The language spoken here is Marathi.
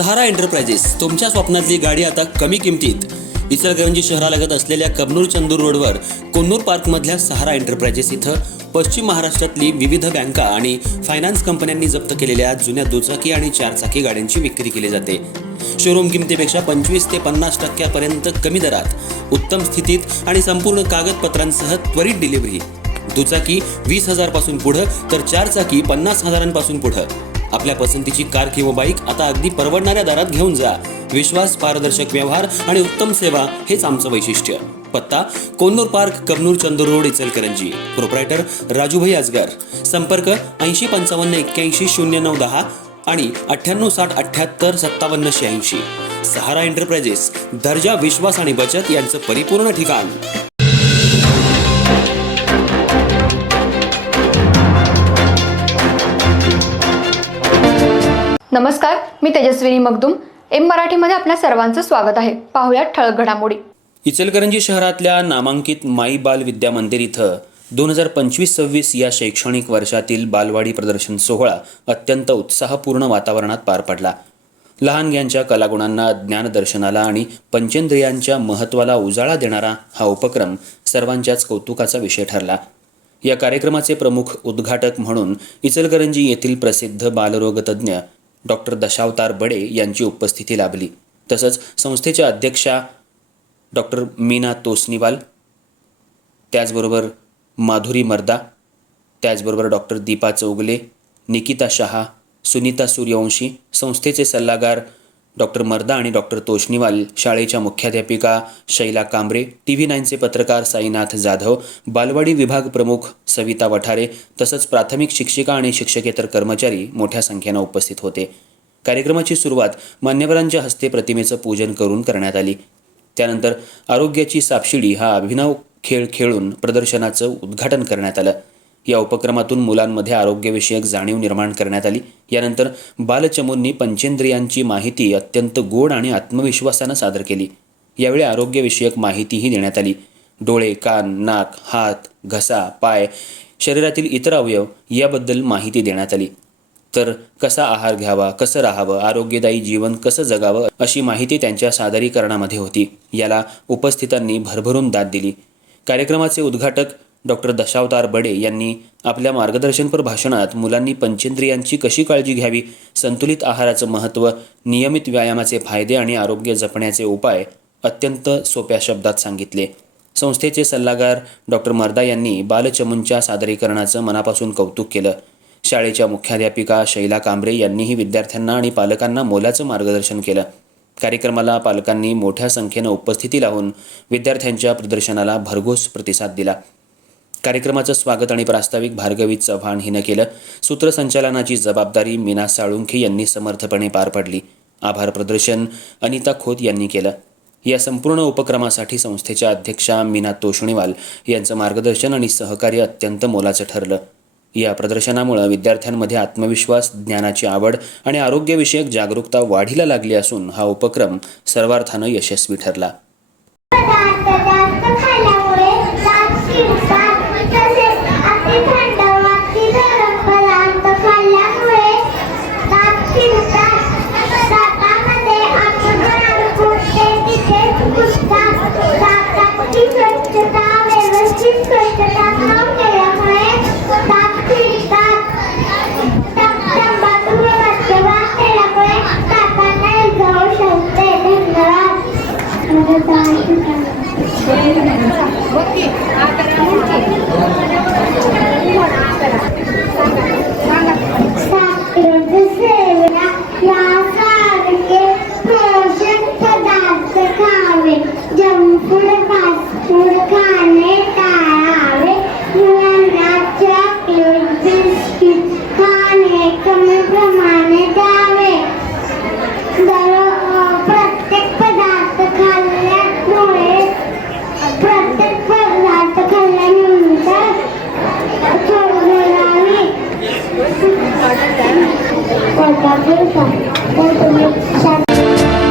सहारा एंटरप्राइजेस, तुमच्या स्वप्नातली गाडी आता कमी किमतीत. इचलकरंजी शहरालगत असलेल्या कबनूर चंदूर रोडवर कोन्नूर पार्कमधल्या सहारा एंटरप्राइजेस इथं पश्चिम महाराष्ट्रातली विविध बँका आणि फायनान्स कंपन्यांनी जप्त केलेल्या जुन्या दुचाकी आणि चारचाकी गाड्यांची विक्री केली जाते. शोरूम किमतीपेक्षा 25 ते 50% कमी दरात, उत्तम स्थितीत आणि संपूर्ण कागदपत्रांसह त्वरित डिलिव्हरी. दुचाकी 20,000 पासून पुढं तर चारचाकी 50,000 पासून पुढं. आपल्या पसंतीची कार किंवा बाईक आता अगदी परवडणाऱ्या दरात घेऊन जा. विश्वास, पारदर्शक व्यवहार आणि उत्तम सेवा हेच आमचं वैशिष्ट्य. पत्ता Konnur park, Kabnur Chandur road, Ichalkaranji. Proprietor Rajubhai Ajgar. संपर्क 8055810910 आणि 9860785786. सहारा एंटरप्राइजेस, दर्जा, विश्वास आणि बचत यांचं परिपूर्ण ठिकाण. नमस्कार, मी तेजस्विनी मगदूम. एम मराठीमध्ये आपल्या सर्वांचं स्वागत आहे. पाहूयात ठळक घडामोडी. इचलकरंजी शहरातल्या नामांकित माई बाल विद्या मंदिर इथं 2025-26 या शैक्षणिक वर्षातील बालवाडी प्रदर्शन सोहळा अत्यंत उत्साहपूर्ण वातावरणात पार पडला. लहानग्यांच्या कलागुणांना, ज्ञानदर्शनाला आणि पंचेंद्रियांच्या महत्त्वाला उजाळा देणारा हा उपक्रम सर्वांच्याच कौतुकाचा विषय ठरला. या कार्यक्रमाचे प्रमुख उद्घाटक म्हणून इचलकरंजी येथील प्रसिद्ध बालरोगतज्ञ डॉक्टर दशावतार बडे यांची उपस्थिती लाभली. तसंच संस्थेच्या अध्यक्षा डॉक्टर मीना तोसनीवाल, त्याचबरोबर माधुरी मर्दा, त्याचबरोबर डॉक्टर दीपा चौगले, निकिता शहा, सुनीता सूर्यवंशी, संस्थेचे सल्लागार डॉक्टर मर्दा आणि डॉक्टर तोष्णीवाल, शाळेच्या मुख्याध्यापिका शैला कांबरे, TV9चे पत्रकार साईनाथ जाधव, बालवाडी विभाग प्रमुख सविता वठारे तसंच प्राथमिक शिक्षिका आणि शिक्षकेतर कर्मचारी मोठ्या संख्येनं उपस्थित होते. कार्यक्रमाची सुरुवात मान्यवरांच्या हस्ते प्रतिमेचं पूजन करून करण्यात आली. त्यानंतर आरोग्याची सापशिडी हा अभिनव खेळ खेळून प्रदर्शनाचं उद्घाटन करण्यात आलं. या उपक्रमातून मुलांमध्ये आरोग्यविषयक जाणीव निर्माण करण्यात आली. यानंतर बालचमूंनी पंचेंद्रियांची माहिती अत्यंत गोड आणि आत्मविश्वासानं सादर केली. यावेळी आरोग्यविषयक माहितीही देण्यात आली. डोळे, कान, नाक, हात, घसा, पाय, शरीरातील इतर अवयव याबद्दल माहिती देण्यात आली. तर कसा आहार घ्यावा, कसं राहावं, आरोग्यदायी जीवन कसं जगावं अशी माहिती त्यांच्या सादरीकरणामध्ये होती. याला उपस्थितांनी भरभरून दाद दिली. कार्यक्रमाचे उद्घाटक डॉक्टर दशावतार बडे यांनी आपल्या मार्गदर्शनपर भाषणात मुलांनी पंचेंद्रियांची कशी काळजी घ्यावी, संतुलित आहाराचं महत्त्व, नियमित व्यायामाचे फायदे आणि आरोग्य जपण्याचे उपाय अत्यंत सोप्या शब्दात सांगितले. संस्थेचे सल्लागार डॉक्टर मर्दा यांनी बालचमूंच्या सादरीकरणाचं मनापासून कौतुक केलं. शाळेच्या मुख्याध्यापिका शैला कांबरे यांनीही विद्यार्थ्यांना आणि पालकांना मोलाचं मार्गदर्शन केलं. कार्यक्रमाला पालकांनी मोठ्या संख्येनं उपस्थिती लावून विद्यार्थ्यांच्या प्रदर्शनाला भरघोस प्रतिसाद दिला. कार्यक्रमाचं स्वागत आणि प्रास्ताविक भार्गवी चव्हाण हिनं केलं. सूत्रसंचालनाची जबाबदारी मीना साळुंखे यांनी समर्थपणे पार पडली. आभार प्रदर्शन अनिता खोत यांनी केलं. या संपूर्ण उपक्रमासाठी संस्थेच्या अध्यक्षा मीना तोष्णीवाल यांचं मार्गदर्शन आणि सहकार्य अत्यंत मोलाचं ठरलं. या प्रदर्शनामुळे विद्यार्थ्यांमध्ये आत्मविश्वास, ज्ञानाची आवड आणि आरोग्यविषयक जागरूकता वाढीला लागली असून हा उपक्रम सर्वार्थानं यशस्वी ठरला.